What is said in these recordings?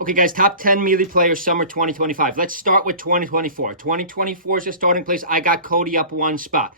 Okay, guys, top 10 Melee players summer 2025. Let's start with 2024. 2024 is the starting place. I got Cody up one spot.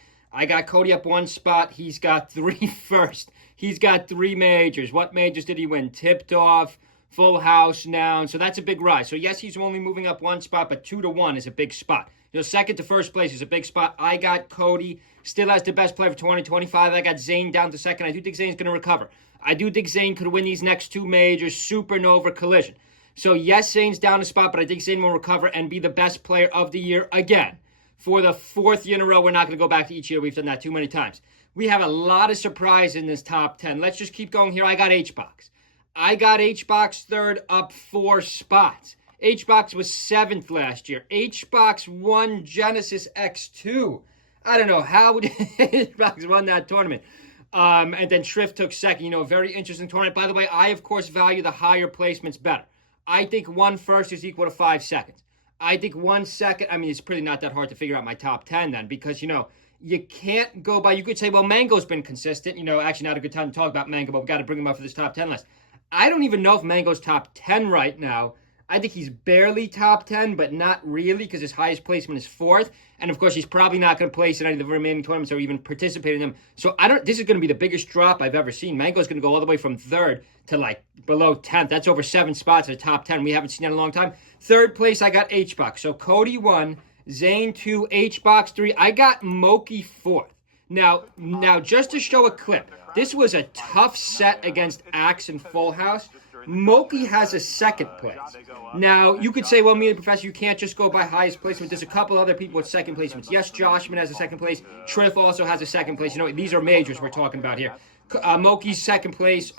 He's got three first. He's got three majors. What majors did he win? Tipped off, full house now. So that's a big rise. So yes, he's only moving up one spot, but 2 to 1 is a big spot. Second to first place is a big spot. I got Cody still as the best player for 2025. I got Zane down to second. I do think Zane's going to recover. I do think Zane could win these next two majors, Supernova, Collision. So yes, Zane's down a spot, but I think Zane will recover and be the best player of the year again. For the fourth year in a row, we're not going to go back to each year. We've done that too many times. We have a lot of surprise in this top 10. Let's just keep going here. I got HBox. Third, up 4 spots. HBox was 7th last year. HBox won Genesis X2. I don't know how HBox won that tournament. And then Shrift took second. Very interesting tournament. By the way, I, of course, value the higher placements better. I think 1 first is equal to 5 seconds. I think 1 second, it's pretty not that hard to figure out my top 10 then because, you can't go by, you could say, well, Mango's been consistent. Actually not a good time to talk about Mango, but we've got to bring him up for this top 10 list. I don't even know if Mango's top 10 right now. I think he's barely top 10, but not really because his highest placement is 4th. And, of course, he's probably not going to place in any of the remaining tournaments or even participate in them. So, this is going to be the biggest drop I've ever seen. Mango's going to go all the way from 3rd to, below 10th. That's over 7 spots in the top 10. We haven't seen that in a long time. 3rd place, I got HBox. So, Cody 1, Zane 2, HBox 3. I got Moki 4th. Now, just to show a clip, this was a tough set against Axe and Full House. Moki has a 2nd place. Now, you could say, well, me, the professor, you can't just go by highest placement. There's a couple other people with 2nd placements. Yes, Joshman has a 2nd place. Triff also has a 2nd place. These are majors we're talking about here. Moki's 2nd place.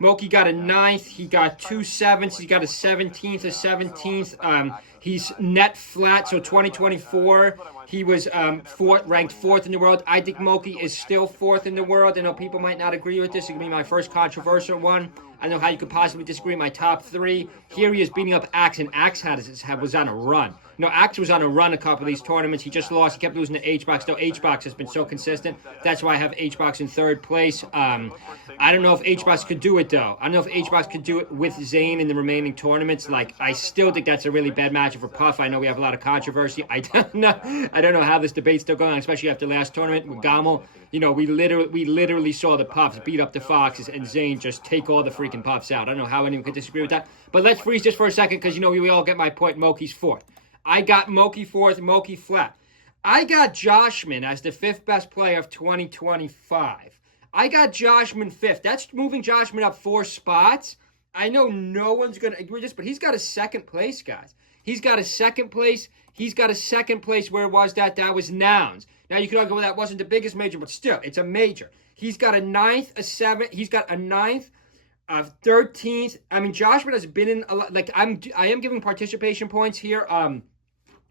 Moki got a 9th. He got 2 7ths. He got a 17th, a 17th. He's net flat, so 2024, he was ranked 4th in the world. I think Moki is still 4th in the world. I know people might not agree with this. It could be my first controversial one. I don't know how you could possibly disagree. My top 3. Here he is beating up Axe, and Axe was on a run. Axe was on a run a couple of these tournaments. He just lost. He kept losing to HBox. Though HBox has been so consistent. That's why I have HBox in 3rd place. I don't know if HBox could do it, though. I don't know if HBox could do it with Zane in the remaining tournaments. I still think that's a really bad matchup for Puff. I know we have a lot of controversy. I don't know how this debate's still going on, especially after last tournament with Gamal. We literally saw the Puffs beat up the Foxes and Zane just take all the freaking Puffs out. I don't know how anyone could disagree with that. But let's freeze just for a second because, we all get my point. Moki's 4th. I got Moki 4th, Moki flat. I got Joshman as the 5th best player of 2025. I got Joshman 5th. That's moving Joshman up 4 spots. I know no one's going to agree with this, but he's got a 2nd place, guys. He's got a 2nd place. He's got a 2nd place. Where was that? That was Nouns. Now, you could argue, well, that wasn't the biggest major, but still, it's a major. He's got a 9th, a 7th. He's got a 9th, a 13th. Joshman has been in a lot. I am giving participation points here.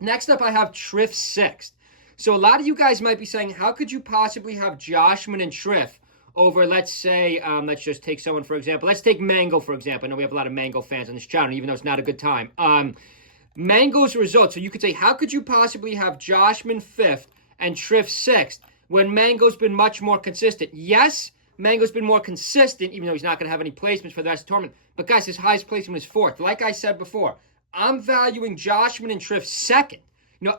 Next up, I have Triff 6th. So a lot of you guys might be saying, how could you possibly have Joshman and Triff over, let's say, let's just take someone, for example. Let's take Mango, for example. I know we have a lot of Mango fans on this channel, even though it's not a good time. Mango's results. So you could say, how could you possibly have Joshman 5th and Triff 6th when Mango's been much more consistent? Yes, Mango's been more consistent, even though he's not going to have any placements for the rest of the tournament. But guys, his highest placement is 4th. Like I said before, I'm valuing Joshman and Triff 2nd.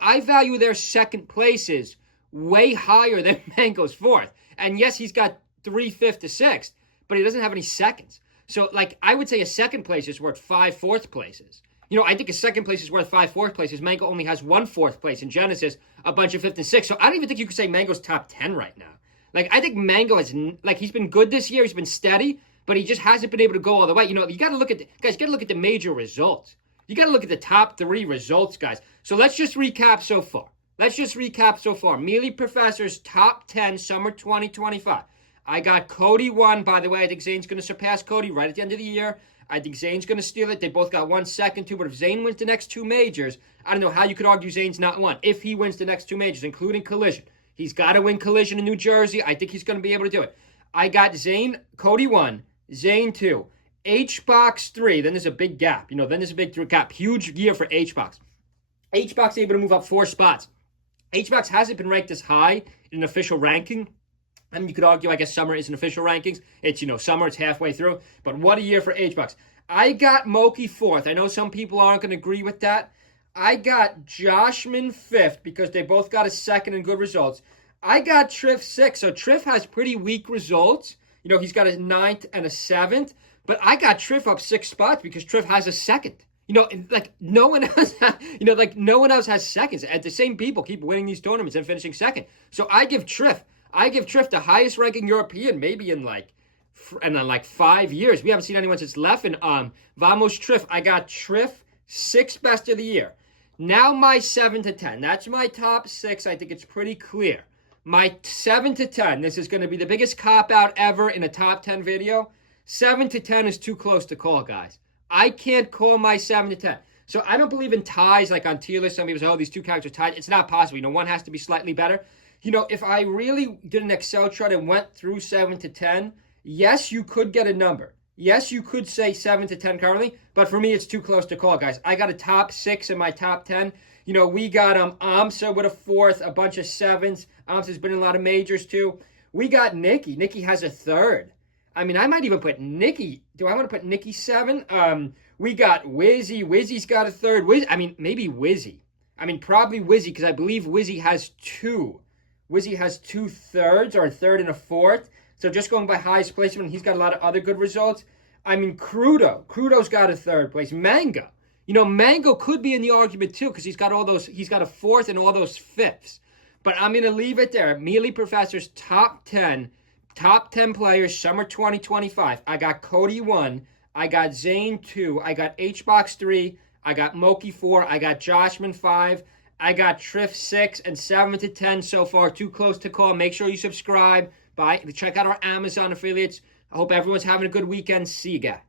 I value their 2nd places way higher than Mango's 4th. And yes, he's got 3 5th to 6th, but he doesn't have any seconds. So, I would say a 2nd place is worth 5 4th places. I think a 2nd place is worth 5 4th places. Mango only has 1 4th place in Genesis, a bunch of 5th and 6th. So I don't even think you could say Mango's top 10 right now. I think Mango has, he's been good this year. He's been steady, but he just hasn't been able to go all the way. You got to look at, guys, you got to look at the major results. You got to look at the top 3 results, guys. So let's just recap so far. Melee Professor's top 10 summer 2025. I got Cody 1. By the way, I think Zane's going to surpass Cody right at the end of the year. I think Zane's going to steal it. They both got 1 second, 2. But if Zane wins the next 2 majors, I don't know how you could argue Zane's not 1. If he wins the next 2 majors, including Collision. He's got to win Collision in New Jersey. I think he's going to be able to do it. I got Cody 1, Zane 2. HBox 3, then there's a big gap. Then there's a big gap. Huge year for HBox. HBox able to move up 4 spots. HBox hasn't been ranked this high in an official ranking. You could argue, I guess, summer isn't official rankings. It's, summer, it's halfway through. But what a year for HBox. I got Moki 4th. I know some people aren't going to agree with that. I got Joshman 5th because they both got a 2nd and good results. I got Triff 6th. So Triff has pretty weak results. You know, he's got a 9th and a 7th. But I got Triff up 6 spots because Triff has a 2nd. You know, like no one else, no one else has 2nds. And the same people keep winning these tournaments and finishing 2nd. So I give Triff the highest ranking European, maybe in like 5 years. We haven't seen anyone since Leffen. Vamos Triff. I got Triff 6th best of the year. Now my 7 to 10. That's my top 6. I think it's pretty clear. My 7 to 10. This is going to be the biggest cop out ever in a top 10 video. 7 to 10 is too close to call, guys. I can't call my 7 to 10. So I don't believe in ties like on tier lists. Some people say, oh, these two characters are tied. It's not possible. You know, one has to be slightly better. You know, if I really did an Excel chart and went through 7 to 10, yes, you could get a number. Yes, you could say 7 to 10 currently, but for me, it's too close to call, guys. I got a top 6 in my top 10. You know, we got Amsa with a 4th, a bunch of 7s. Amsa's been in a lot of majors, too. We got Nikki. Nikki has a 3rd. I mean, I might even put Nikki. Do I want to put Nikki 7? We got Wizzy. Wizzy's got a 3rd. Maybe Wizzy. Probably Wizzy, because I believe Wizzy has 2. Wizzy has 2 3rds, or a 3rd and a 4th. So just going by highest placement, he's got a lot of other good results. Crudo. Crudo's got a 3rd place. Mango. You know, Mango could be in the argument, too, because he's got all those. He's got a 4th and all those 5ths. But I'm going to leave it there. Mealy Professor's top 10 players, summer 2025. I got Cody 1. I got Zane 2. I got HBox 3. I got Moki 4. I got Joshman 5. I got Triff 6. And 7 to 10 so far. Too close to call. Make sure you subscribe. Check out our Amazon affiliates. I hope everyone's having a good weekend. See you guys.